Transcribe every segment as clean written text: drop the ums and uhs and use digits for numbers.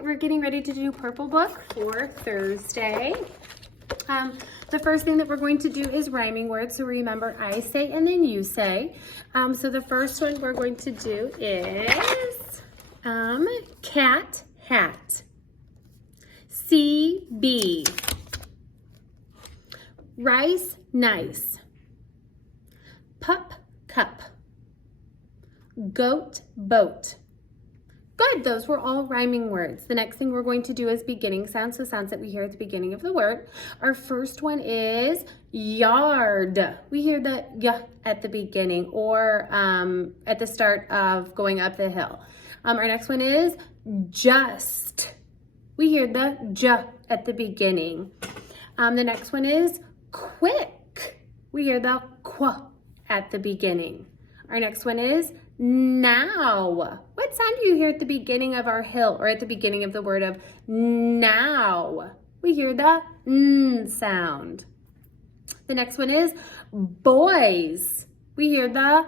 right, we're getting ready to do Purple Book for Thursday. The first thing that we're going to do is rhyming words. So remember, I say and then you say. So the first one we're going to do is cat, hat. CB. Rice, nice. Pup, cup. Goat, boat. Good, those were all rhyming words. The next thing we're going to do is beginning sounds, so sounds that we hear at the beginning of the word. Our first one is yard. We hear the y at the beginning or at the start of going up the hill. Our next one is just. We hear the j at the beginning. The next one is quick. We hear the qu at the beginning. Our next one is now. What sound do you hear at the beginning of our hill or at the beginning of the word of now? We hear the n sound. The next one is boys. We hear the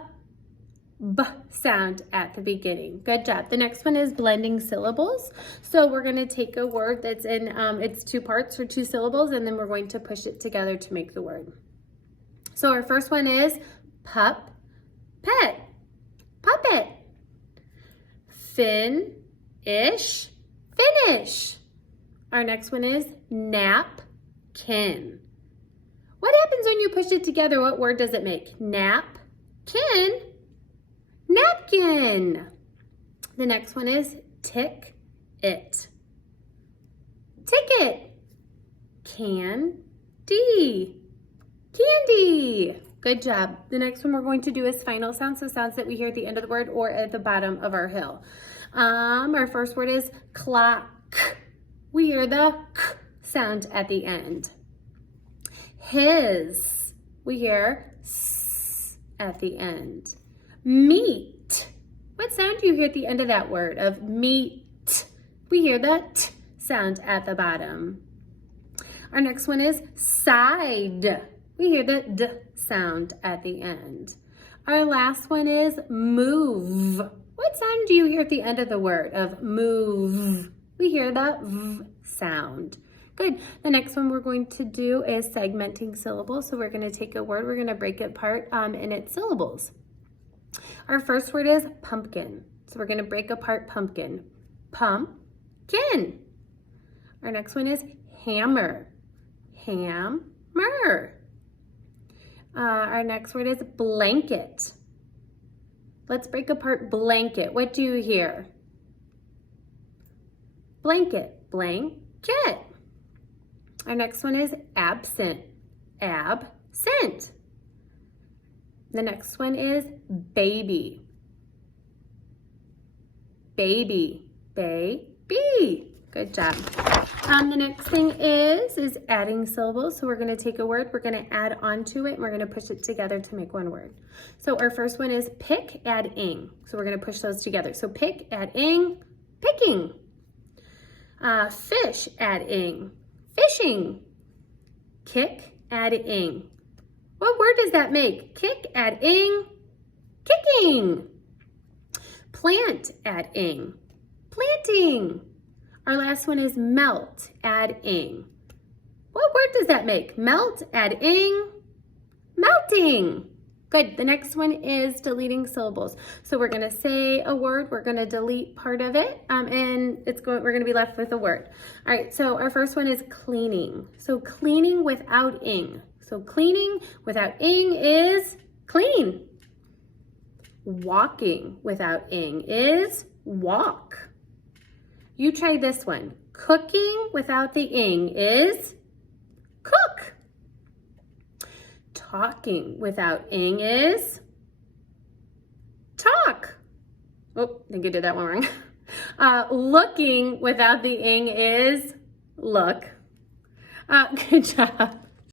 b sound at the beginning. Good job. The next one is blending syllables. So we're going to take a word that's in, it's two parts or two syllables, and then we're going to push it together to make the word. So our first one is pup, pet. Puppet. Fin-ish, finish. Our next one is napkin. What happens when you push it together? What word does it make? Napkin, napkin. The next one is tick-it. Ticket. Candy, candy. Good job. The next one we're going to do is final sounds, so sounds that we hear at the end of the word or at the bottom of our hill. Our first word is clock. We hear the k sound at the end. His. We hear s at the end. Meat. What sound do you hear at the end of that word of meat? We hear the t sound at the bottom. Our next one is side. We hear the d sound at the end. Our last one is move. What sound do you hear at the end of the word of move? We hear the v sound. Good. The next one we're going to do is segmenting syllables. So we're going to take a word, we're going to break it apart in its syllables. Our first word is pumpkin. So we're going to break apart pumpkin. Pumpkin. Our next one is hammer. Hammer. Our next word is blanket. Let's break apart blanket. What do you hear? Blanket, blanket. Our next one is absent. Absent. The next one is baby. Baby, baby. Good job. The next thing is adding syllables. So we're going to take a word, we're going to add onto it, and we're going to push it together to make one word. So our first one is pick, add, ing. So we're going to push those together. So pick, add, ing, picking. Fish, add, ing, fishing. Kick, add, ing. What word does that make? Kick, add, ing, kicking. Plant, add, ing, planting. Our last one is melt, add, ing. What word does that make? Melt, add, ing, melting. Good. The next one is deleting syllables. So we're going to say a word, we're going to delete part of it, and we're going to be left with a word. All right, so our first one is cleaning. So cleaning without ing. So cleaning without ing is clean. Walking without ing is walk. You try this one. Cooking without the ing is cook. Talking without ing is talk. Oh, I think I did that one wrong. Looking without the ing is look. Good job.